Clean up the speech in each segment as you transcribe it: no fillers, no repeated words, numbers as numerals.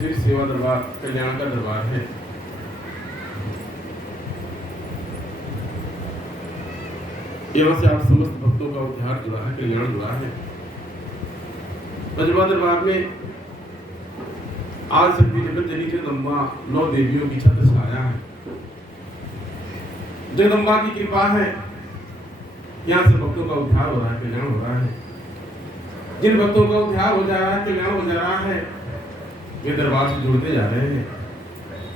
सेवा दरबार कल्याण का दरबार है। यहाँ से आप समस्त भक्तों का उद्धार जुड़ा है, कल्याण जुड़ा है। पंचमा दरबार में आज शक्ति जगत जननी जगदम्बा 9 देवियों की छत्र छाया है। जगदम्बा की कृपा है, यहाँ से भक्तों का उद्धार हो रहा है, कल्याण हो रहा है। जिन भक्तों का उद्धार हो जा रहा है, कल्याण हो जा रहा है, वे दरबार से जुड़ते जा रहे हैं।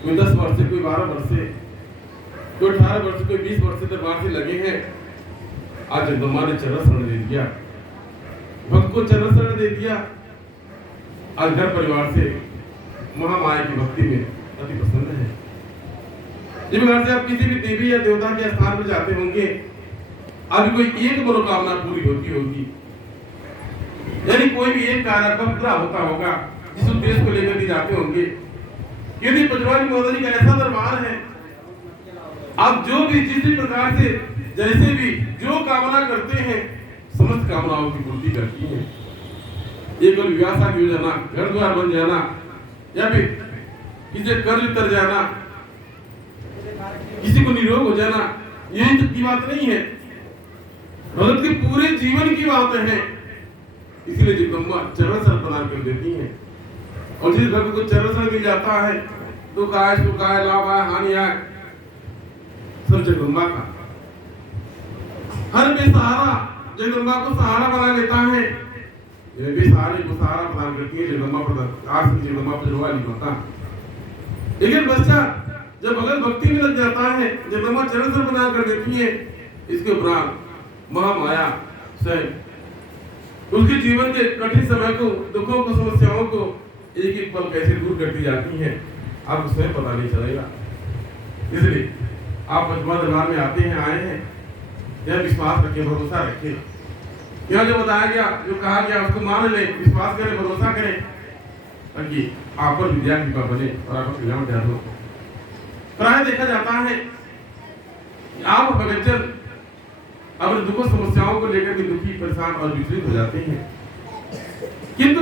कोई 10 वर्ष से, कोई 12 वर्ष से, कोई 18 वर्ष से, कोई 20 वर्ष से दरबार से लगे हैं। आज जगदम्बा ने चरण शरण दे दिया, भक्त को चरण शरण दे दिया। आज घर परिवार से महामाया की भक्ति में अति प्रसन्न है। जिस घर से आप किसी भी देवी या देवता के स्थान पर जाते होंगे, अभी कोई एक मनोकामना पूरी होती होगी, यानी कोई भी एक कार्य आपका पूरा होता होगा जिस उद्देश्य को लेकर के जाते होंगे। यदि पंचवानी महोदय का ऐसा दरबार है, आप जो भी जिस भी प्रकार से जैसे भी जो कामना करते हैं, समस्त कामनाओं की पूर्ति करती है। एक और विवाह शादी हो जाना, घर द्वार बन जाना, या फिर किसी कर्ज उतर जाना, किसी को निरोग हो जाना, यही तो की बात नहीं है, भगत के पूरे जीवन की बात है। इसीलिए जगदम्बा चरण शरण प्रदान कर देती है। और जिस भक्त को चरण शरण मिल जाता है, दुख आए, सुख आए, लाभ आए, हानि आए, सब जगदम्बा का। हर बेसहारा जगदम्बा को सहारा बना लेता है। ये बेसहारे को सहारा प्रदान करती है जगदम्बा प्रदान। आज की जगदम्बा पर जोड़ा नहीं होता। लेकिन बच्चा जब भगत भक्ति में लग जाता है, जगदम्बा चरण शरण प्रदान कर देती है। इसके उपरांत महामाया स्वयं उसके जीवन के कठिन समय को, दुखों को, समस्याओं को एक एक पल कैसे दूर करती जाती है, आपको स्वयं पता नहीं चलेगा। इसलिए आप पंचमा दरबार में आते हैं, आए हैं, यह विश्वास रखें, भरोसा रखें। यह जो बताया गया, जो कहा गया, उसको मान ले, विश्वास करें, भरोसा करें, ताकि आप पर विद्या कृपा बने और आपका कल्याण ध्यान हो। प्राय देखा जाता है आप भगतजन अपने दुखों समस्याओं को लेकर के दुखी, परेशान और विचलित हो जाते हैं। किंतु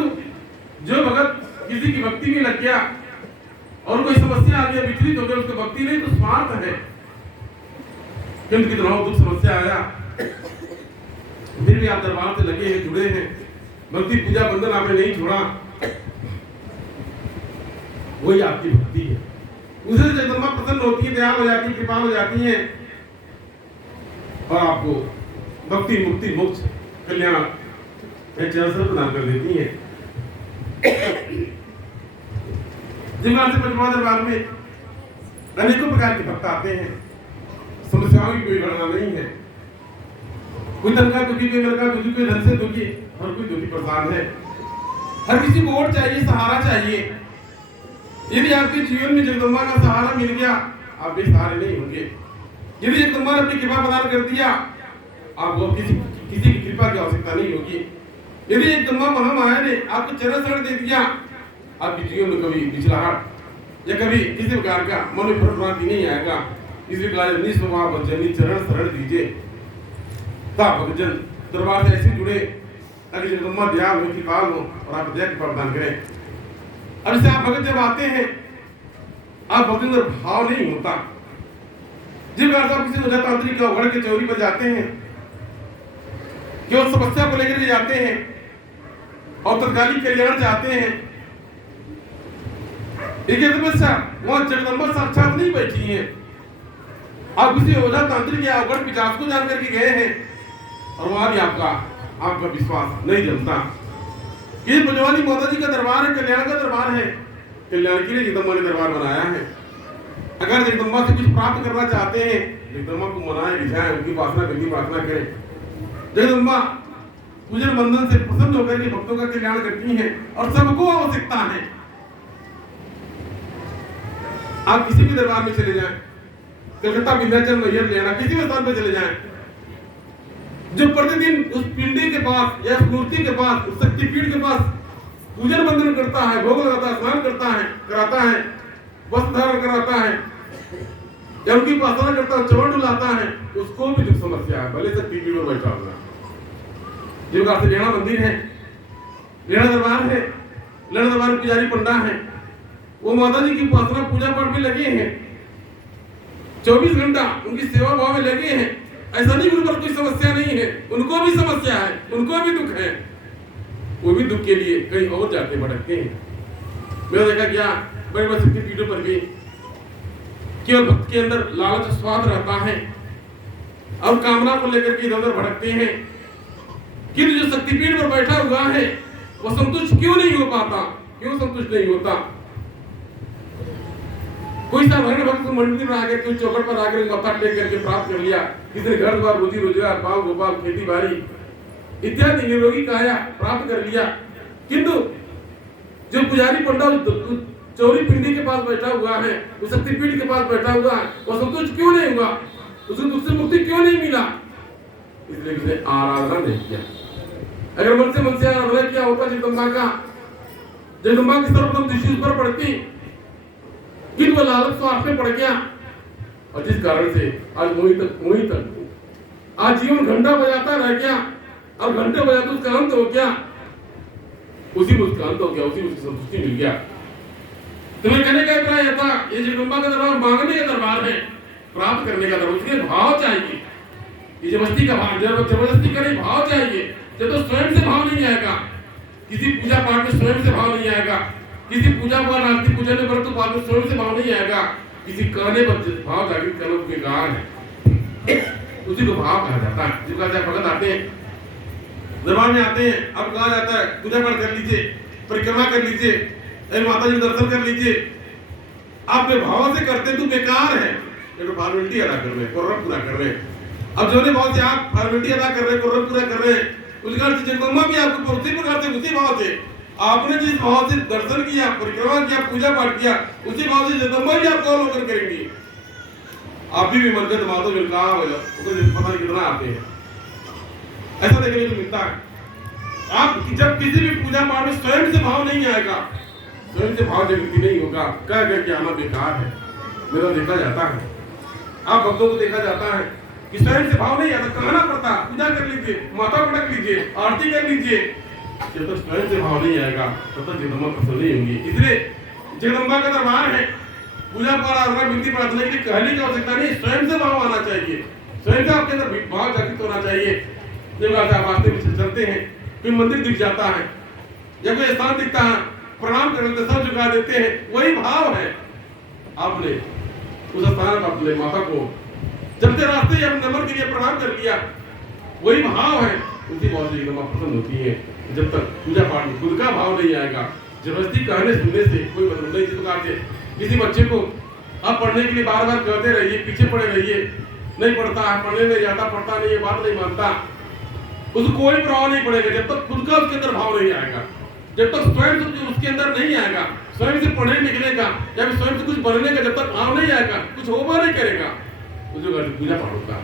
जो भगत किसी की भक्ति में लग गया और कोई समस्या आ गया, विचलित हो गया, उसको भक्ति नहीं तो स्वार्थ है। किंतु कितना दुख समस्या आया, फिर भी आप दरबार से लगे हैं, जुड़े हैं, भक्ति पूजा बंधन आपने नहीं छोड़ा, वही आपकी भक्ति है। उसे जगदम्बा प्रसन्न होती है, दयाल हो जाती है, कृपा हो जाती है और आपको भक्ति, मुक्ति, मोक्ष, कल्याण चरण शरण प्रदान कर देती है। जिनसे पंचमा दरबार में अनेकों प्रकार के भक्त आते हैं, समस्याओं की कोई गणना नहीं है। कोई धन का दुखी, कोई घर का दुखी, कोई धन से दुखी और कोई दुखी परेशान है। हर किसी को वोट चाहिए, सहारा चाहिए। यदि आपके जीवन में जगदम्बा का सहारा मिल गया, आप बेसहारे नहीं होंगे। यदि जगदम्बा ने अपनी कृपा प्रदान कर दिया, आपको किसी की कृपा की आवश्यकता नहीं होगी। यदि जगदम्बा महामाया ने आपको चरण शरण दे दिया, आपके जीवन में कभी पिछलाहट या कभी किसी प्रकार का मन में भ्रमरांति नहीं आएगा। इसलिए निस्वभाव भजनी चरण शरण दीजिए। तब भक्तजन दरबार से ऐसे जुड़े ताकि जगदम्बा दयाल हो, कृपाल हो और आप दया कृपा प्रदान करें। अब इससे आप भगत जब आते हैं, आप भक्ति में भाव नहीं होता। जिस बार आप किसी तांत्रिक के उघड़ के चौरी पर जाते हैं, केवल समस्या को लेकर के जाते हैं और तत्कालिक कल्याण चाहते हैं, वहां जगदम्बा साक्षात नहीं बैठी है। आप किसी ओझा तांत्रिक या उघड़ पिशाच को जान करके गए हैं और वहां भी आपका विश्वास नहीं जमता। ये पंचवानी माता जी का दरबार है, कल्याण का दरबार है। कल्याण के लिए जगदम्बा ने दरबार बनाया है। अगर जगदम्बा से कुछ प्राप्त करना चाहते हैं, जगदम्बा को मनाएं, रिझाएं, उनकी प्रार्थना करके प्रार्थना करें। जगदम्बा पूजन बंधन से प्रसन्न होकर के भक्तों का कल्याण करती हैं और सबको आवश्यकता है। आप किसी भी दरबार में चले जाएं, कलकत्ता, विंध्याचल, मैहर, लेना, किसी भी स्थान पर चले जाएं, जो प्रतिदिन उस पिंडी के पास या उस मूर्ति के पास, उस शक्तिपीठ के पास पूजन बंधन करता है, भोग लगाता है, स्नान करता है, कराता है, वस्त्र धारण कराता है या उनकी प्रार्थना करता है, चरण डुलाता है, उसको भी दुख समस्या है, भले शक्तिपीठ पर बैठा होगा। जो लेना मंदिर है, लेना दरबार है, लेना दरबार पुजारी पंडा है, वो माता जी की उपासना पूजा पाठ में लगे हैं, 24 घंटा उनकी सेवा भाव में लगे हैं। ऐसा नहीं उन पर कोई समस्या नहीं है, उनको भी समस्या है, उनको भी दुख है, वो भी दुख के लिए कहीं और जाते भटकते हैं। मैंने देखा क्या बड़े बड़े शक्तिपीठों पर भी केवल भक्त के अंदर लालच स्वाद रहता है और कामना को लेकर के इधर उधर भटकते हैं, किंतु जो शक्तिपीठ पर बैठा हुआ है वो संतुष्ट क्यों नहीं हो पाता? क्यों संतुष्ट नहीं होता? कोई साधारण भक्त मंदिर में आकर कोई चौखट पर आकर मत्था टेक करके प्राप्त कर लिया, किसी ने घर द्वार रोजी रोजगार बाल गोपाल खेती बाड़ी इत्यादि निरोगी काया प्राप्त कर लिया, किंतु जो पुजारी पंडित चौरी पिंडी के पास बैठा हुआ है, उस शक्तिपीठ के पास बैठा हुआ है, वो संतुष्ट क्यों नहीं हुआ? उसे दुख से मुक्ति क्यों नहीं मिला? इसलिए उसने आराधना नहीं किया। अगर मन से आराधना किया होता जगदम्बा का, जगदम्बा की सर्वप्रथम दृष्टि उस पर पड़ती, किंतु वो लालच स्वार्थ में पड़ गया और जिस कारण से आज वहीं तक आज जीवन घंटा बजाता रह गया और घंटे बजाते उसका अंत हो गया, उसी में उसका अंत हो गया, उसी में उसकी संतुष्टि मिल गया। तुम्हें कहने का अभिप्राय था ये जगदम्बा का दरबार मांगने का दरबार है, प्राप्त करने का दरबार, उसके भाव चाहिए। ये जबरदस्ती का भाव, जबरदस्ती करे भाव चाहिए। जब तो स्वयं से भाव नहीं आएगा, किसी पूजा पाठ में स्वयं से भाव नहीं आएगा, किसी पूजा पाठ आरती पूजा में व्रत पाठ में स्वयं से भाव नहीं आएगा, किसी कहने पर भाव जागृत करना बेकार है, उसी को भाव कहा जाता है। जिसका भगत आते हैं दरबार में आते हैं, अब कहा जाता है पूजा पाठ कर लीजिए, परिक्रमा कर लीजिए, माता जी दर्शन कर लीजिए। आप बेभाव से करते तो बेकार है, तो फॉर्मेलिटी अदा कर रहे हैं, कोर्रम पूरा कर रहे हैं। अब जो भाव से आप फॉर्मेलिटी अदा कर रहे हैं, कोर्रम पूरा कर रहे हैं, उसके कारण से जगदम्बा भी आपको उसी प्रकार से उसी भाव से आपने जिस भाव से दर्शन किया, परिक्रमा किया, पूजा पाठ किया, उसी भाव से जगदम्बा भी आपको अवलोकन करेंगी। आप भी मनगत मातो जो कहा होगा उसको पता नहीं कितना आते हैं, ऐसा देखने को मिलता है। आप जब किसी भी पूजा पाठ में स्वयं से भाव नहीं आएगा, स्वयं से भाव जागृति नहीं होगा, कह करके आना बेकार है। मेरा देखा जाता है, आप भक्तों को देखा जाता है कि स्वयं से भाव नहीं आता, कहना पड़ता पूजा कर लीजिए, माता पटक लीजिए, आरती कर लीजिए। जब तक स्वयं से भाव नहीं आएगा तब तक जगदम्बा प्रसन्न नहीं होंगी। इसलिए जगदम्बा का दरबार है, पूजा पाठ आराधना विनती प्रार्थना के लिए कहने की आवश्यकता नहीं, स्वयं से भाव आना चाहिए, स्वयं से आपके अंदर भाव जागृत होना चाहिए। जब आप रास्ते में चलते हैं, कोई मंदिर दिख जाता है, जब कोई स्थान दिखता है, प्रणाम करते सब झुका देते हैं, वही भाव है। आपने उस स्थान पर अपने माता को चलते रास्ते आप नमन के लिए प्रणाम कर लिया, वही भाव है, उसी भाव से जगदम्बा प्रसन्न होती है। जब तक पूजा पाठ में खुद का भाव नहीं आएगा, जबरदस्ती कहने सुनने से कोई मतलब नहीं। जिस प्रकार से किसी बच्चे को आप पढ़ने के लिए बार बार कहते रहिए, पीछे पड़े रहिए, नहीं पढ़ता है, पढ़ने नहीं जाता, पढ़ता नहीं है, बात नहीं मानता, उसको कोई प्रभाव नहीं पड़ेगा जब तक खुद का उसके अंदर भाव नहीं आएगा। जब तक स्वयं से उसके अंदर नहीं आएगा, स्वयं से पढ़ने लिखने का या फिर स्वयं से कुछ बनने का जब तक भाव नहीं आएगा, कुछ होगा नहीं करेगा, उसको घर पूजा पाठ होगा।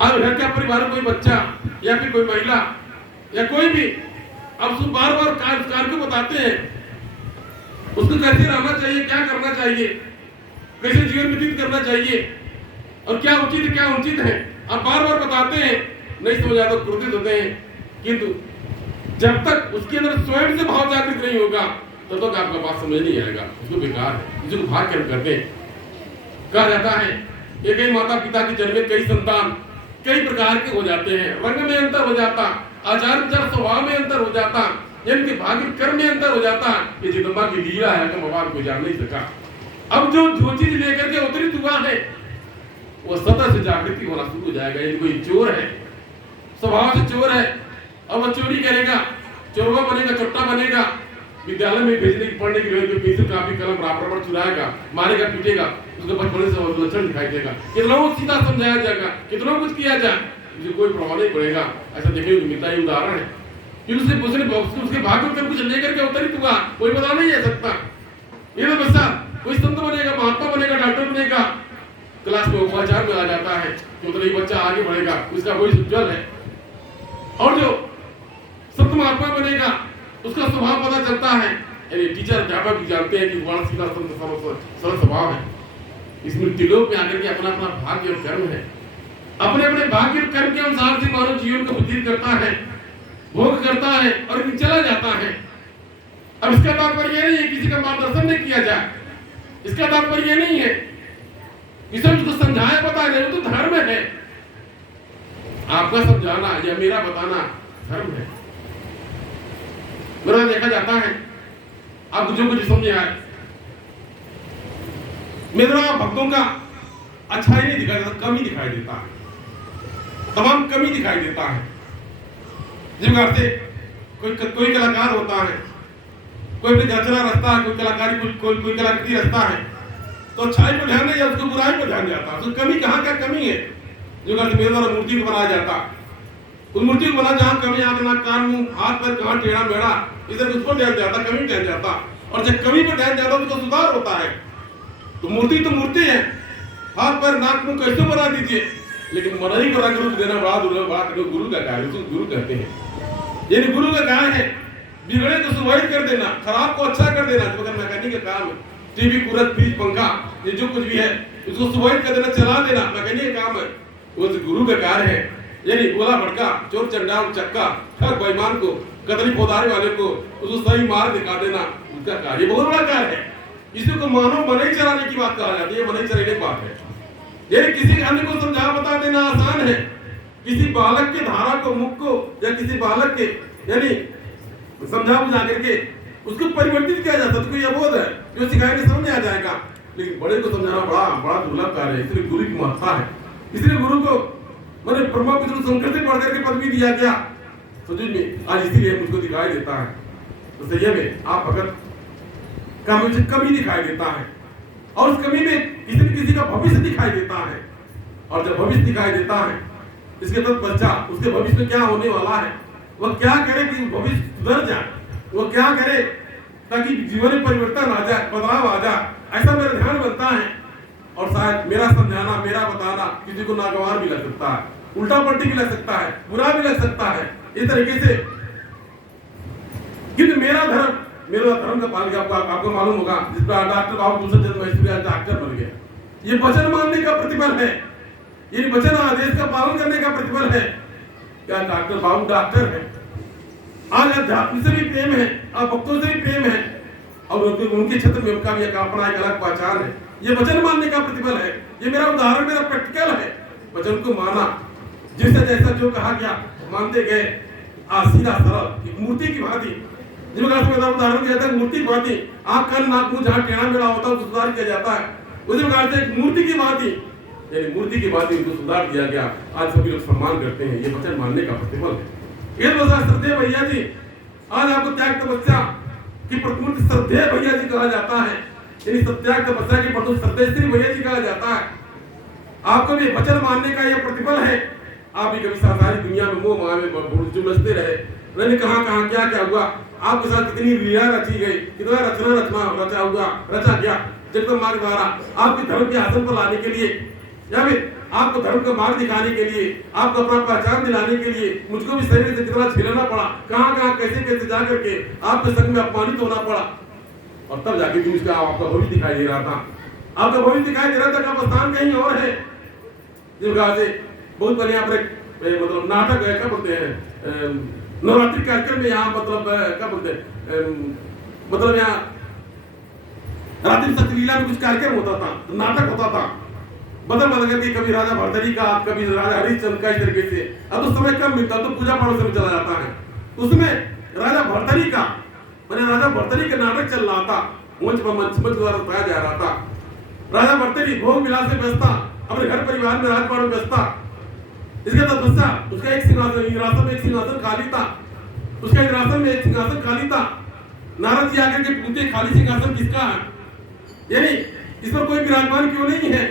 अब घर का परिवार कोई बच्चा या फिर कोई महिला या कोई भी अब उसको बार बार कार्य को बताते हैं, उसको कैसे रहना चाहिए, क्या करना चाहिए, कैसे जीवन व्यतीत करना चाहिए और क्या उचित है क्या अनुचित है, आप बार बार बताते हैं, नहीं समझ आता, क्रोधित होते हैं। किंतु जब तक उसके अंदर स्वयं से भाव जागृत नहीं होगा तब तक आपका बात समझ नहीं आएगा, उसको बेकार है, इसको भाग कर करते हैं। कहा जाता है एक ही माता पिता के जन्मे कई संतान कई प्रकार के हो जाते हैं, रंग में अंतर हो जाता, आचार विचार स्वभाव में अंतर हो जाता, इनके भाग्य कर्म में अंतर हो जाता। ये जगदम्बा की लीला है कि भगवान को जान नहीं सका। अब जो चीज लेकर के अवतरित हुआ है वो सतह से जागृति होना शुरू हो जाएगा। यदि कोई चोर है, स्वभाव से चोर है, अब वो चोरी करेगा, चोरवा बनेगा, चोट्टा बनेगा, विद्यालय में भेजने की पढ़ने के लिए पेंसिल कापी कलम बराबर चुराएगा, मारेगा, पीटेगा, उसको बचपन से लक्षण दिखाई देगा, कितना सीधा समझाया जाएगा, कितना कुछ किया जाए, मुझे कोई प्रभाव नहीं पड़ेगा। ऐसा देखने को मिलता है, उदाहरण है कि उसके भाग्य में कुछ लेकर के अवतरित हुआ, कोई बता नहीं जा सकता। ये तो बच्चा कोई संत बनेगा, महात्मा बनेगा, डॉक्टर बनेगा, क्लास में उपाचार में आ जाता है कि मतलब ये बच्चा आगे बढ़ेगा, उसका कोई उज्जवल है। और जो संत महात्मा बनेगा उसका स्वभाव पता चलता है, यानी टीचर अध्यापक भी जानते हैं कि वर्ण सीधा सरल स्वभाव है। इसमें त्रिलोक में आकर के अपना अपना भाग्य और कर्म है, अपने अपने भाग्य और कर्म के अनुसार से मानव जीवन को व्यतीत करता है, भोग करता है और चला जाता है। अब इसका तात्पर्य नहीं है किसी का मार्गदर्शन नहीं किया जाए, इसका तात्पर्य नहीं है कि सब उसको समझाया बताया नहीं, वो तो धर्म है। आपका समझाना या मेरा बताना धर्म है। मेरा देखा जाता है आपको जो कुछ समझ आए, मेरा भक्तों का अच्छा ही नहीं दिखाई देता, कमी दिखाई देता है, तमाम कमी दिखाई देता है। जिस प्रकार से कोई कलाकार होता है, कोई भी रचना रचता है, कोई कलाकारी कोई कलाकृति रचता है, तो अच्छाई पर ध्यान नहीं, उसको बुराई पर ध्यान जाता है। तो कमी कहाँ क्या कमी है? जो कहते मेरे द्वारा मूर्ति को बनाया जाता, उस मूर्ति को बना जहाँ कमी आंख नाक कान मुंह हाथ पैर कहाँ टेढ़ा मेढ़ा, इधर उसको ध्यान जाता, कमी ध्यान जाता। और जब कमी पर ध्यान जाता उसको सुधार होता है। तो मूर्ति है, हाथ पैर नाक मुंह कैसे बना दीजिए, लेकिन मनाही को रंग रूप देना बड़ा दुर्लभ, बड़ा गुरु का कार्य, उसको गुरु कहते हैं। यानी गुरु का कार्य है बिगड़े को सुधारित कर देना, खराब को अच्छा कर देना। जो अगर मैकेनिक का काम है, टीवी कूलर फ्रिज पंखा ये जो कुछ भी है उसको सुधारित कर देना, चला देना, मैकेनिक का काम है। वो गुरु का कार्य है। यानी गोला भड़का चोर चंडाल चक्का ठग बेईमान को कतरी पौधारे वाले को उसको सही मार्ग दिखा देना, उसका कार्य बहुत बड़ा कार्य है। इसी को मानव मनाही चलाने की बात कहा जाती है, मनाही चलाने की बात है। यानी किसी अन्य को समझा बता देना आसान है, किसी बालक के धारा को मुख को या किसी बालक के यानी समझा बुझा करके उसको परिवर्तित किया जाता है। तो कोई अबोध है जो सिखाएंगे समझ आ जाएगा, लेकिन बड़े को समझाना बड़ा दुर्लभ कार्य है। इसलिए गुरु की महत्ता है, इसलिए गुरु को मैंने ब्रह्मा विष्णु शंकर से पढ़ करके पदवी दिया गया सचुज में, आज इसीलिए मुझको दिखाई देता है। तो सही में आप भगत का मुझे कमी दिखाई देता है, और उस कमी में किसी न किसी का भविष्य दिखाई देता है। और जब भविष्य दिखाई देता है, इसके तत्पश्चात उसके भविष्य में क्या होने वाला है, वह क्या करे कि भविष्य सुधर जाए, वह क्या करे ताकि जीवन में परिवर्तन आ जाए, बदलाव आ जाए, ऐसा मेरा ध्यान बनता है। और शायद मेरा समझाना मेरा बताना किसी को नागवार भी लग सकता है, उल्टा पलटी भी लग सकता है, बुरा भी लग सकता है, इस तरीके से। किंतु मेरा धर्म का पालन आपको मालूम होगा, जिस पर डॉक्टर बाबू डॉक्टर बन गया, ये वचन मानने का प्रतिफल है, ये वचन आदेश का पालन करने का प्रतिफल है। क्या डॉक्टर बाबू डॉक्टर है? आज अध्यात्म से भी प्रेम है, आप भक्तों से भी प्रेम है, और उनके क्षेत्र में उनका भी अपना एक अलग पहचान है। ये वचन मानने का प्रतिफल है। ये मेरा उदाहरण, मेरा प्रैक्टिकल है। वचन को माना, जिससे जैसा जो कहा गया मानते गए, सीधा सरल एक मूर्ति की भांति। उदाहरण दिया था, मूर्ति की भांति आंख कान नाक मुंह जहाँ टेढ़ा मेढ़ा होता है उसको सुधार किया जाता है, उसी प्रकार से एक मूर्ति की भांति, यानी मूर्ति की भांति उनको सुधार किया गया। आज सभी लोग सम्मान करते हैं, ये वचन मानने का प्रतिफल है। श्रद्धेय भैया जी, आज आपको त्याग तपस्या की प्रतिमूर्ति श्रद्धेय भैया जी कहा जाता है, यानी त्याग तपस्या की प्रतिमूर्ति श्रद्धेय श्री भैया जी कहा जाता है। आपको भी वचन मानने का यह प्रतिफल है। आप भी कभी सारी दुनिया में मोह माया में जुलसते रहे, मैंने कहाँ क्या क्या हुआ, आपके साथ कितनी लीला रची गई, कितना रचा हुआ रचा गया जगत मार्ग द्वारा आपके धर्म के आसन पर लाने के लिए, या फिर आपको धर्म का मार्ग दिखाने के लिए, आपको अपना पहचान दिलाने के लिए मुझको भी शरीर से कितना झेलना पड़ा, कहाँ कैसे जा करके आपके संग में अपमानित होना पड़ा, और तब जाके भी उसका आपका भविष्य दिखाई दे रहा था। आपका भविष्य दिखाई दे रहा था, आपका स्थान कहीं और है। जिस प्रकार से बहुत बढ़िया मतलब नाटक है, क्या बोलते हैं, नवरात्रि कार्यक्रम में यहाँ मतलब क्या बोलते हैं, मतलब यहाँ रात्रि सत्यलीला में कुछ कार्यक्रम होता था, नाटक होता था, बदल करके कभी राजा भरतरी का, कभी राजा हरिश्चंद्र का, इस तरीके से। अब तो समय कम मिलता तो पूजा पाठ में चला जाता है, उसमें राजा भरतरी का राजा भरतरी का नाटक चल रहा था, मंच द्वारा बताया जा रहा था। राजा भरतरी भोग विलास से व्यस्त था, अपने घर परिवार में राजपाट में व्यस्त था। इसके तत्पश्चात उसका एक सिंहासन में एक सिंहासन खाली था, उसके इंद्रासन में एक सिंहासन खाली था। नारद जी आकर के पूछे, खाली सिंहासन किसका है, यानी इस पर कोई विराजमान क्यों नहीं है?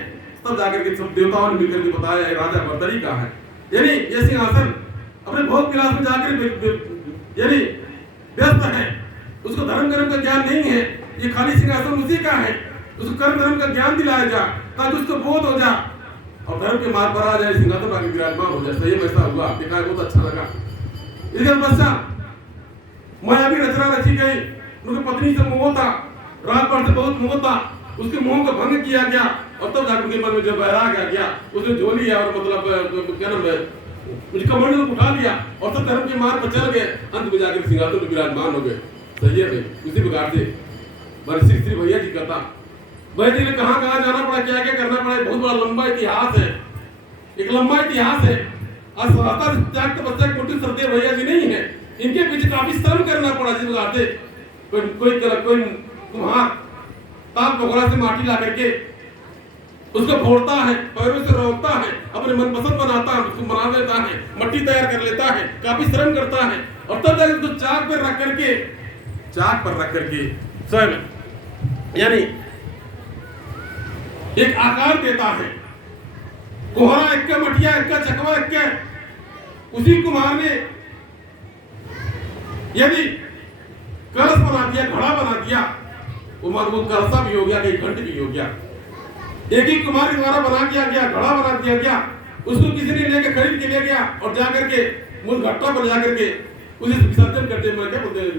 तब जाकर के सब देवताओं ने मिलकर के बताया राजा भरतरी का है, यानी यह सिंहासन अपने भोग विलास में जाकर यानी व्यस्त है, उसको धर्म कर्म का ज्ञान नहीं है। ये खाली सिंहासन उसी का है, उसको कर्म धर्म का ज्ञान दिलाया जाए ताकि उसको बोध हो जाए और धर्म के मार्ग पर आ जाए, सिंहासन आगे विराजमान हो जाए। सही वैसा हुआ, देखा है, बहुत अच्छा लगा। इसके पश्चात मायावी रचना रची गई, उनकी पत्नी से मोह था, राजपाट से बहुत मोह था, उसके मोह को भंग किया गया, और तब जाकर उनके मन में जब वैराग आ गया, उसने जो लिया और मतलब क्या नाम है, उसका मन को उठा लिया और सब धर्म के मार्ग पर चल गए, अंत में जाकर सिंहासन में विराजमान हो गए। सही है भाई। उसी प्रकार से श्री श्री भैया जी कहता भैया जी ने कहाँ कहाँ जाना पड़ा, क्या क्या करना पड़ा, बहुत बड़ा लंबा इतिहास है, एक लंबा इतिहास है। और त्याग तपस्या कोटि श्रद्धेय भैया जी नहीं है, इनके पीछे काफी श्रम करना पड़ा। जिस प्रकार से कोई कुम्हार ताल पोखरा से माटी ला करके उसको फोड़ता है, पैरों से रोकता है, अपने मनपसंद बनाता है, उसको बना देता है, मट्टी तैयार कर लेता है, काफी श्रम करता है, और तब तक उसको चाक पर रख करके स्वयं यानी एक आकार देता है। कोहरा इक्का, मटिया इक्का, चकवा इक्का। उसी कुम्हार ने यदि कलश बना दिया, घड़ा बना दिया, वो कलसा भी हो गया, एक घंट भी हो गया। एक ही कुम्हार के द्वारा बना दिया गया, घड़ा बना दिया गया, उसको किसी ने लेकर खरीद के ले गया और जाकर के मूल घट्टा पर जाकर के उसे विसर्जन करते, क्या बोलते हैं,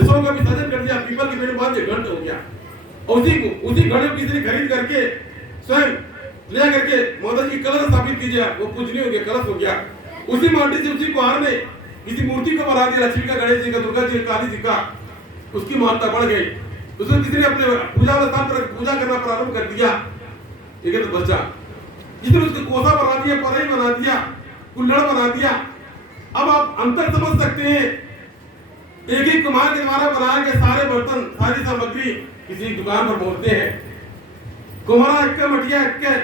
सौ का विसर्जन कर दिया, पीपल के पेड़ में बांध घंट हो गया। उसी घड़े को किसी ने खरीद करके स्वयं ले करके माता जी कलश स्थापित कीजिए, वो पूजनीय हो गया, कलश हो गया। उसी माटी से उसी कुम्हार ने किसी मूर्ति को बना दिया, लक्ष्मी का, गणेश जी का, दुर्गा जी का, काली जी का, उसकी महत्ता बढ़ गई। उसमें किसी ने अपने पूजा करना प्रारंभ कर दिया। ठीक है, तो बच्चा जिसने उसके कोसा बना दिया, परई बना दिया, कुल्हड़ बना दिया। अब आप अंतर समझ सकते हैं, एक ही कुम्हार के द्वारा बनाए गए सारे बर्तन, सारी सामग्री किसी दुकान पर मोड़ते हैं। कुम्हारा इक्के, मटिया इक्के,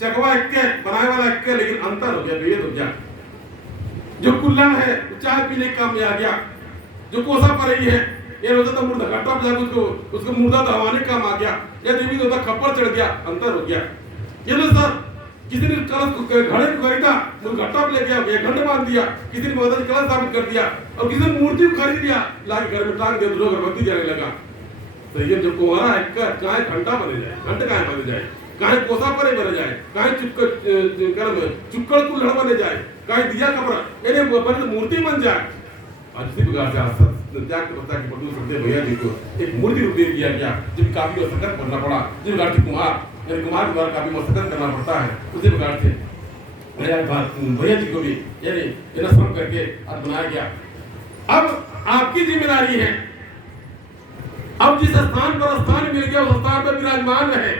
चकवा इक्के, बनाने वाला इक्के, लेकिन अंतर हो गया, भेद हो गया। जो कुल्हड़ है चाय पीने के काम में आ गया, जो कोसा परई है ये होता था मुर्दा घट्टा बजा उसको मुर्दा दबाने काम आ गया, या देवी होता खप्पर चढ़ गया, अंतर हो गया। ये लो सर, किसी ने कलश घड़े को खरीदा, घट्टा ले गया, घंट बांध दिया, किसी ने माता जी कलश स्थापित कर दिया, और किसी ने मूर्ति को खरीद लिया, लाके घर में टांग दिया, लोग अगरबत्ती जाने लगा। तो ये जो कोहरा है चाहे घंटा बने जाए, घंट कहाँ बने जाए, कहीं कोसा पर बने जाए, कहीं चुक्कड़ कुल्हड़ बने जाए, कहीं दिया कपड़ा मूर्ति बन जाए। आज इसी प्रकार से त्याग तपस्या के प्रभु श्रद्धेय भैया जी को एक मूर्ति रूप दे दिया गया, जिसमें काफी मशक्कत करना पड़ा। जिस प्रकार से कुम्हार के द्वारा काफी मशक्कत करना पड़ता है, उसी प्रकार से भैया जी को भी यानी इतना श्रम करके आज बनाया गया। अब आपकी जिम्मेदारी है, अब जिस स्थान पर स्थान मिल गया उस स्थान पर विराजमान रहे।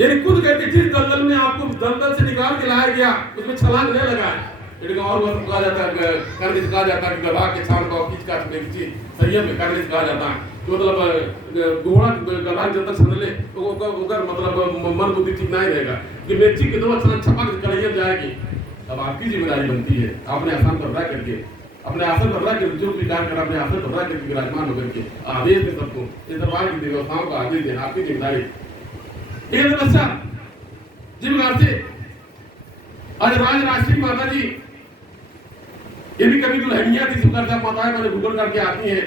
यानी खुद करके जिस दलदल में आपको दलदल से निकाल के लाया गया उसमें छलांग नहीं लगाए। और वह कहा जाता है, करने से कहा जाता है कि गधा के छाल को खींच काट में किसी संयम में करने से कहा जाता है। तो मतलब घोड़ा गधा जब तक छन ले तो उधर मतलब मन बुद्धि ठीक नहीं रहेगा कि मिर्ची की दो छन छपक कढ़ाई जाएगी। अब आपकी जिम्मेदारी बनती है, अपने आसन पर रह करके, अपने आसन पर रह कर जो विचार कर अपने आसन पर रह करके विराजमान होकर के आदेश दे सबको, इस दरबार की व्यवस्थाओं का आदेश देना आपकी जिम्मेदारी। एक बच्चा जिस प्रकार से आज राजराष्ट्रीय माता जी ये भी कभी दुल्हनियां थी, सुकर से माताएं मैंने गूगल करके आती हैं,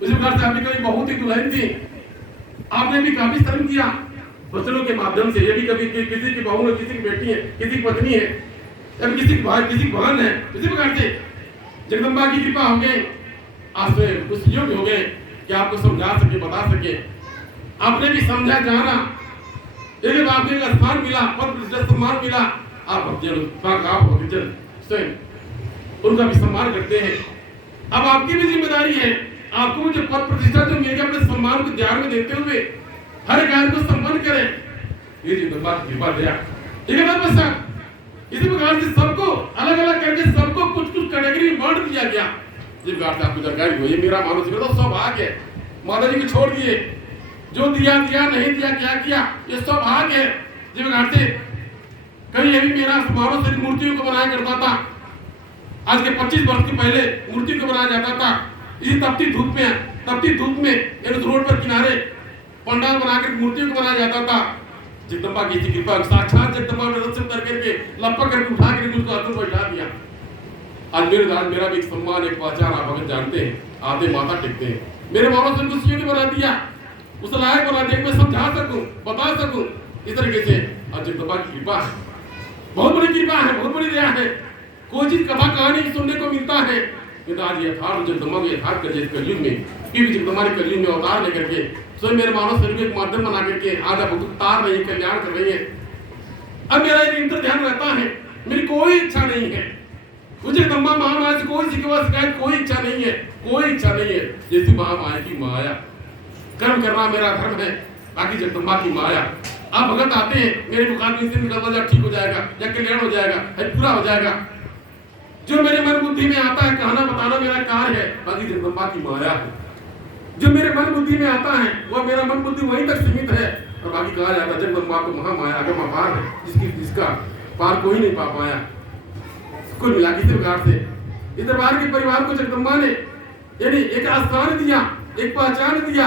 उसी प्रकार से आपने कभी बहुत ही दुल्हन थी, आपने भी काफी श्रम किया बच्चों के माध्यम से। ये भी कभी किसी की बहू है, किसी की बेटी है, किसी की पत्नी है, या किसी की भाई, किसी की बहन है। इसी प्रकार से जगदम्बा की कृपा हो गई, आप कुछ योग्य हो गए कि आपको समझा सके, बता सके। आपने भी समझा जाना, एक आपको एक स्थान मिला, पद प्रतिष्ठा सम्मान मिला, आप भक्तजन स्वयं उनका भी सम्मान करते हैं। अब आपकी भी जिम्मेदारी है, आपको जो पद प्रतिष्ठा जो मिल गया अपने सम्मान को ध्यान में देते हुए हर कार्य को संपन्न करें। ये जगदम्बा की कृपा दया। इसी प्रकार से सबको अलग अलग करके सबको कुछ कुछ कैटेगरी में बांट दिया गया। जिस प्रकार से आपको जानकारी हो, ये मेरा मानो तो सौभाग्य है, माता जी को छोड़ दिए, जो दिया दिया, नहीं दिया क्या किया, ये सौभाग्य है। जिस प्रकार से कभी अभी मेरा मानो शरीर मूर्तियों को बनाया करता था, आज के 25 वर्ष के पहले मूर्ति को बनाया जाता था इसी तपती धूप में रोड पर किनारे पंडाल बनाकर मूर्तियों को बनाया जाता था। जगदम्बा की कृपा, साक्षात जगदम्बा ने दर्शन करके लपक करके उठा के उसको हाथों पर बैठा दिया। आज मेरा भी एक सम्मान, एक पहचान आप अगर जानते हैं, आते माता टेकते हैं। मेरे मानो शरीर को सीधी बना दिया, उस लायक बना दिया, मैं समझा सकूं, बता सकूं, इस तरीके से आज जगदम्बा की कृपा है, बहुत बड़ी कृपा है, बहुत बड़ी दया है। कोई चीज कथा कहानी सुनने को मिलता है, तो आज यथार्थ जगदम्बा को यथार्थ कर कलयुग में, क्योंकि जगदम्बा ने कलयुग में अवतार लेकर के स्वयं मेरे मानव शरीर में एक माध्यम बना करके आज आप उतार रही है, कल्याण कर रही है। अब मेरा एक इंटर ध्यान रहता है, मेरी कोई इच्छा नहीं है, मुझे जगदम्बा महामाया से कोई शिकवा शिकायत कोई इच्छा नहीं है, कोई इच्छा नहीं है। जैसी महामाया की माया, कर्म करना मेरा धर्म है, बाकी जगदम्बा की माया। आप भगत आते हैं, मेरे मुखार में से निकलता जाए, ठीक हो जाएगा या कल्याण हो जाएगा, है पूरा हो जाएगा। जो मेरे मन बुद्धि में आता है कहना बताना मेरा कार्य है, बाकी जगदम्बा की माया है। जो मेरे मन बुद्धि में आता है वह मेरा मन बुद्धि वहीं तक सीमित है, और बाकी कहा जाता है जगदम्बा तो महामाया अगम अपार है, जिसका पार कोई नहीं पा पाया। कुल मिला किसी प्रकार से इस दरबार के परिवार को जगदम्बा ने यानी एक आस्थान दिया, एक पहचान दिया।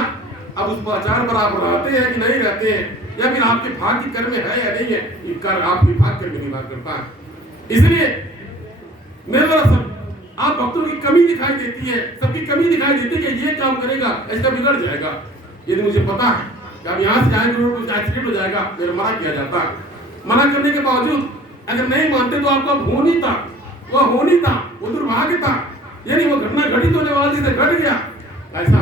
अब उस पहचान पर आप रहते हैं कि नहीं रहते हैं, या फिर आपके भाग्य कर्म में है या नहीं है, ये कर्म आपके भाग्य कर्म में निर्भर करता है। इसलिए मेरे दरअसल आप भक्तों की कमी दिखाई देती है, सबकी कमी दिखाई देती है कि ये काम करेगा ऐसा बिगड़ जाएगा। यदि मुझे पता है कि आप यहाँ से जाएंगे कुछ एक्सीडेंट हो जाएगा, मेरा मना किया जाता। मना करने के बावजूद अगर नहीं मानते तो आपका होनी था, वह होनी था, वो दुर्भाग्य था, यानी वो घटना घटित होने वाला जिसे घट गया ऐसा।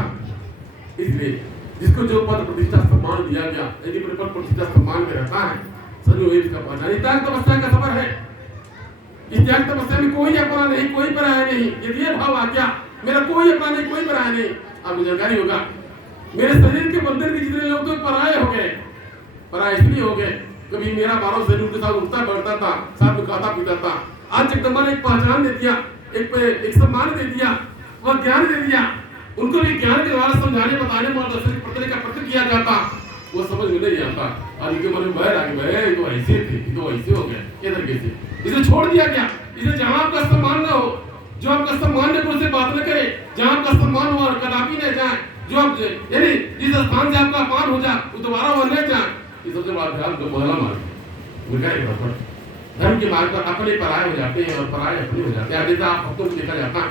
इसलिए जिसको जो पद प्रतिष्ठा सम्मान दिया गया, यदि पद प्रतिष्ठा सम्मान में रहता है, सजो इसका पहचान त्याग तपस्या का सफर है। इस त्याग तपस्या में कोई अपना नहीं, कोई पराया नहीं। यदि ये भाव आ गया मेरा कोई अपना नहीं, कोई पराया नहीं, आपको जानकारी होगा मेरे शरीर के बंधन के जितने लोग तो पराये हो गए। पराये इसलिए हो गए, कभी मेरा मानव शरीर के साथ उठता बैठता था, साथ में खाता पीता था। आज जगदम्बा ने एक पहचान दे दिया, एक सम्मान दे दिया, वह ज्ञान दे दिया। उनको भी ज्ञान के द्वारा समझाने बताने मार्गदर्शन करने का प्रयत्न किया जाता, वो समझ में नहीं आता। और इनके मन में बैर आ गया, ये तो ऐसे थे, ये तो ऐसे हो गए, ये तरीके से इसे छोड़ दिया गया। इसे जहां आपका सम्मान न हो, जो आपका सम्मान न से बात न करे, जहां आपका सम्मान हो कदापि न जाए, जो आप यानी जिस स्थान से आपका अपमान हो जाए वो दोबारा वह न जाए। ये सबसे बड़ा ध्यान तो पहला मार्ग धर्म के मार्ग पर अपने पराये हो जाते हैं और पराये अपने हो जाते हैं। जैसा आप भक्तों को देखा जाता है,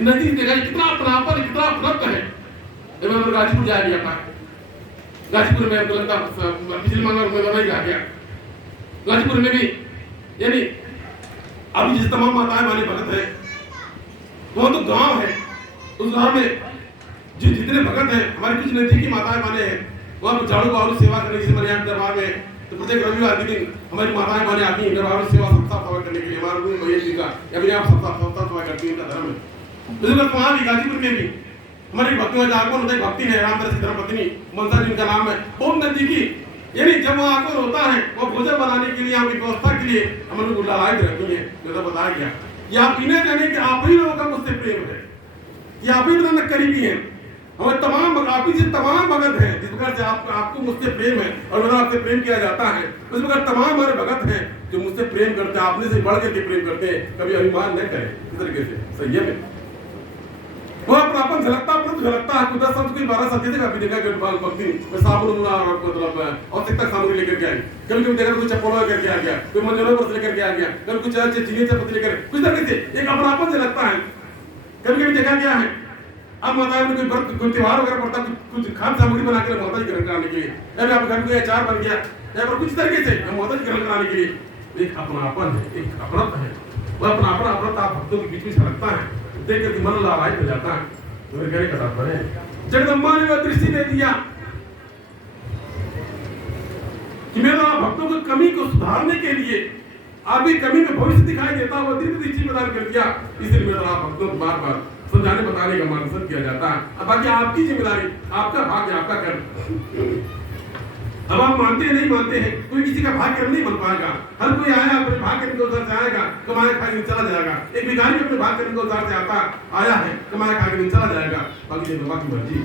नजदीक देखा कितना अपनापन, कितना अपनत्व है। जब मैं गाजीपुर जाया गया था, गाजीपुर में हमको लगता पिछले मंगलवार में दवाई आ गया। गाजीपुर में भी यानी अभी जिस तमाम माताएं वाले भगत है, वहाँ तो गांव है, उस गांव में जो जितने भगत हैं हमारे कुछ नजदीकी माताएं वाले हैं, वहाँ झाड़ू बाड़ू सेवा करने की हमारे यहाँ दरबार में तो प्रत्येक रविवार के दिन हमारी माताएं वाले आती हैं दरबार सेवा सप्ताह सभा करने के लिए। हमारे गुरु भैया जी का या फिर आप सप्ताह सभा करती हैं, इनका धर्म है। उसी वक्त वहाँ भी गाजीपुर में भी हमारी भक्तियों का आगमन होता है। भक्ति है रामदास की धर्मपत्नी मनसा जी उनका नाम है, बहुत नजदीकी। यानी जब वहाँ आगमन होता है वो भोजन बनाने के लिए, आपकी व्यवस्था के लिए हम लोग लालायित रहती है। जैसा बताया गया कि आप इन्हें जाने कि आप ही लोगों का मुझसे प्रेम है, कि आप ही इतना करीबी है। हमारे तमाम आप ही से तमाम भगत हैं जिस प्रकार से आपको मुझसे प्रेम है और मेरा आपसे प्रेम किया जाता है, उस प्रकार तमाम हमारे भगत हैं जो मुझसे प्रेम करते हैं, आपने से बढ़ करके प्रेम करते हैं। कभी अभिमान न करें, इस तरीके से संयम है। वो अपनापन झलकता झलकता है। 10 साल की 12 साल का भी देखा कि भक्ति में साबुन मतलब आवश्यकता सामग्री लेकर के आई। कभी कभी देखा कोई चप्पल करके आ गया, कोई मंजोला पर लेकर के आ गया, कभी कुछ चीनी चपत्ती लेकर, कुछ तरीके से एक अपनापन झलकता है। कभी कभी देखा गया है अब माता में कोई त्योहार वगैरह पड़ता, कुछ खाद्य सामग्री बना कर माता जी ग्रहण कराने के लिए, या फिर आप घर में अचार बन गया या फिर कुछ तरीके से माता जी ग्रहण कराने के लिए एक अपनापन है, एक अपनत्व है। वह अपनापन अपनत्व आप भक्तों के बीच में झलकता है, देख करके मन लालायित हो जाता है। मेरे कहने का तात्पर्य है जगदम्बा ने वह दृष्टि दे दिया कि मेरा भक्तों की कमी को सुधारने के लिए आपकी कमी में भविष्य दिखाई देता, वह दिव्य दृष्टि प्रदान कर दिया। इसलिए मेरा भक्तों को बार बार समझाने बताने का मार्गदर्शन किया जाता है। अब बाकी आपकी जिम्मेदारी, आपका भाग्य, आपका कर्म। अब आप मानते हैं नहीं मानते हैं, कोई किसी का भाग्य कर्म नहीं बन पाएगा। हर कोई आया अपने भाग्य कर्म के अनुसार से आएगा, कमाया खाएगा चला जाएगा। एक भिखारी भी अपने भाग्य कर्म के अनुसार से आया है, कमाया खाएगा चला जाएगा। बाकी बाबा की मर्जी।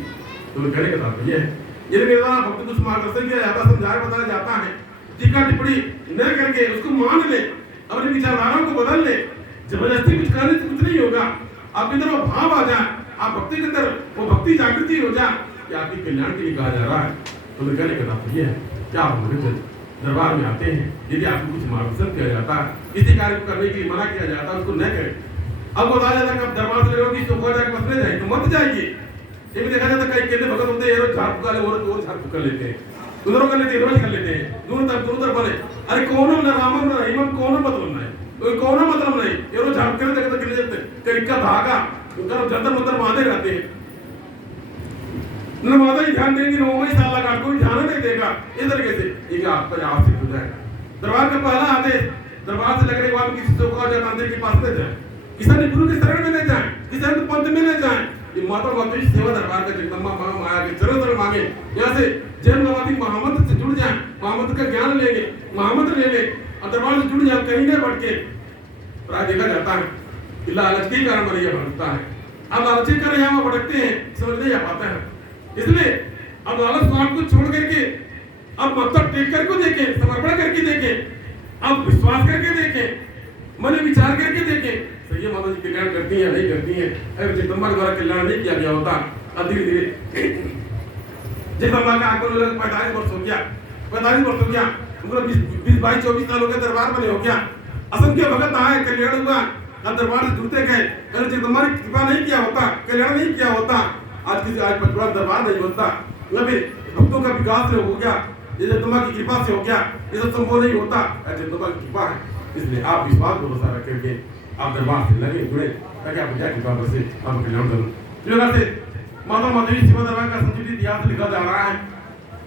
तो कहने का तात्पर्य है यदि मेरा भक्त को मार्गदर्शन किया जाता, समझाया बताया जाता है, टीका टिप्पणी न करके उसको मान ले, अपनी विचारधाराओं को बदल ले। जबरदस्ती कुछ करने से कुछ नहीं होगा। आपके अंदर वो भाव आ जाए, आप भक्ति के अंदर वो भक्ति जागृति हो जाए कि आपके कल्याण के लिए कहा जा रहा है। तो मेरे कहने का तात्पर्य है क्या आप हमारे दरबार में आते हैं, यदि आपको कुछ मार्गदर्शन किया जाता है, किसी कार्य को करने के लिए मना किया जाता है, उसको न करें। अब बताया जाता है कि आप दरबार से लोगों की सोफा जाकर बसने जाए तो मत जाइए। ये भी देखा जाता है कई केंद्र भगत होते हैं, झाड़ फूका ले और झाड़ फूक कर लेते हैं, उधरों कर लेते हैं, इधरों कर लेते हैं, दोनों तरफ बने। अरे कौन न रामम न रहीमम कौन मतलब नहीं, कौन मतलब नहीं, ये रोज झाड़ कर देते गिर जाते तरीका धागा उधर जंतर मंतर बांधे रहते हैं। न माता ही ध्यान देंगे, न ओमई साला का कोई ध्यान नहीं देगा। इस तरीके से ये आपका आवश्यक हो जाए। दरबार का पहला आदेश दरबार से लगने के बाद किसी चौका या तांत्रिक के पास में जाए, किसी गुरु के शरण में नहीं जाए, किसी पंथ में नहीं जाए। ये माता माता की सेवा दरबार का जगदम्बा माँ माया के चरण मांगे। यहाँ से जैन मावादी महामंत्र से जुड़ जाए, महामंत्र का ज्ञान लेंगे, महामंत्र ले ले और दरबार से जुड़ जाए, कहीं नहीं भटके। प्राय देखा जाता है लालच के कारण मरिया भटकता है। अब लालच के कारण यहाँ भटकते हैं, समझ नहीं आ पाते हैं। इसलिए अब लालच स्वार्थ को छोड़ करके अब मतलब टेक करके देखें, समर्पण करके देखें, अब विश्वास करके देखें, मन विचार करके देखें सही माता जी कल्याण करती है नहीं करती है। अगर जगदम्बा के द्वारा कल्याण नहीं किया गया होता, अब धीरे धीरे जगदम्बा का आंकड़ों लग 45 वर्ष हो गया, 45 वर्ष हो गया, मतलब 20-22-24 साल हो गए, दरबार बने हो गया, असंख्य भगत आए, कल्याण हुआ, अब दरबार से जुड़ते गए। अगर जगदम्बा ने कृपा नहीं किया होता, कल्याण नहीं किया होता, आज पंचवार दरबार नहीं होता, या फिर भक्तों का विकास हो गया, ये जगदम्बा की कृपा से हो गया, ये सब संभव नहीं होता। जगदम्बा की कृपा है, इसलिए आप विश्वास भरोसा रख करके आप दरबार से लगे जुड़े, ताकि आप क्या कृपा से आप कल्याण करो। इस से माता माधवी सेवा दरबार का संक्षिप्त इतिहास लिखा जा रहा है,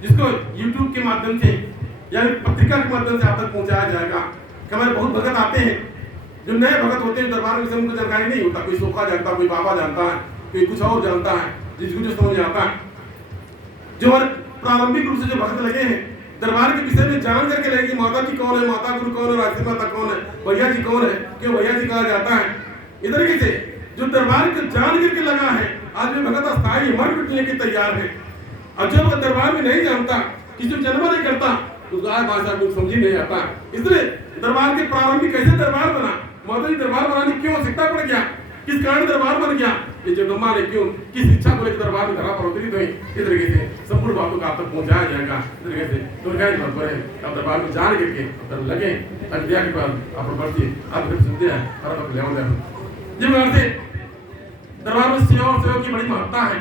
जिसको YouTube के माध्यम से या पत्रिका के माध्यम से आप तक पहुंचाया जाएगा। हमारे बहुत भगत आते हैं, जो नए भगत होते हैं, दरबार में उनको जानकारी नहीं होता, कोई सोखा जानता, कोई बाबा जानता है, कोई कुछ और जानता है, जिसको जो समझ आता है। जो हमारे प्रारंभिक रूप से जो भक्त लगे हैं, दरबार के विषय में जान करके लगे कि माता जी कौन है, माता गुरु कौन है, राष्ट्रीय माता कौन है, भैया जी कौन है, क्यों भैया जी कहा जाता है। इस तरीके से जो दरबार को जान करके लगा है, आज भी भगत अस्थायी मर मिटने के तैयार है। और जो दरबार में नहीं जानता, किसी जन्म नहीं करता, तो गाय भाषा को समझ नहीं आता। इसलिए दरबार के प्रारंभिक कैसे दरबार बना, माता जी दरबार बनाने क्यों आवश्यकता पड़ गया, किस कारण दरबार बन गया, ये जगदम्बा ने क्यों किस इच्छा को लेकर दरबार में धरा पर अवतरित हुई। इस तरीके से संपूर्ण बातों को आप तक पहुंचाया जाएगा। इस तरीके से दुर्गा जी पर है, आप दरबार में जान करके तब लगे अज्ञा के बाद आप बढ़ती आप सुनते हैं और आप ले आते हैं। जिस प्रकार से दरबार में सेवा और सेवा की बड़ी महत्ता है।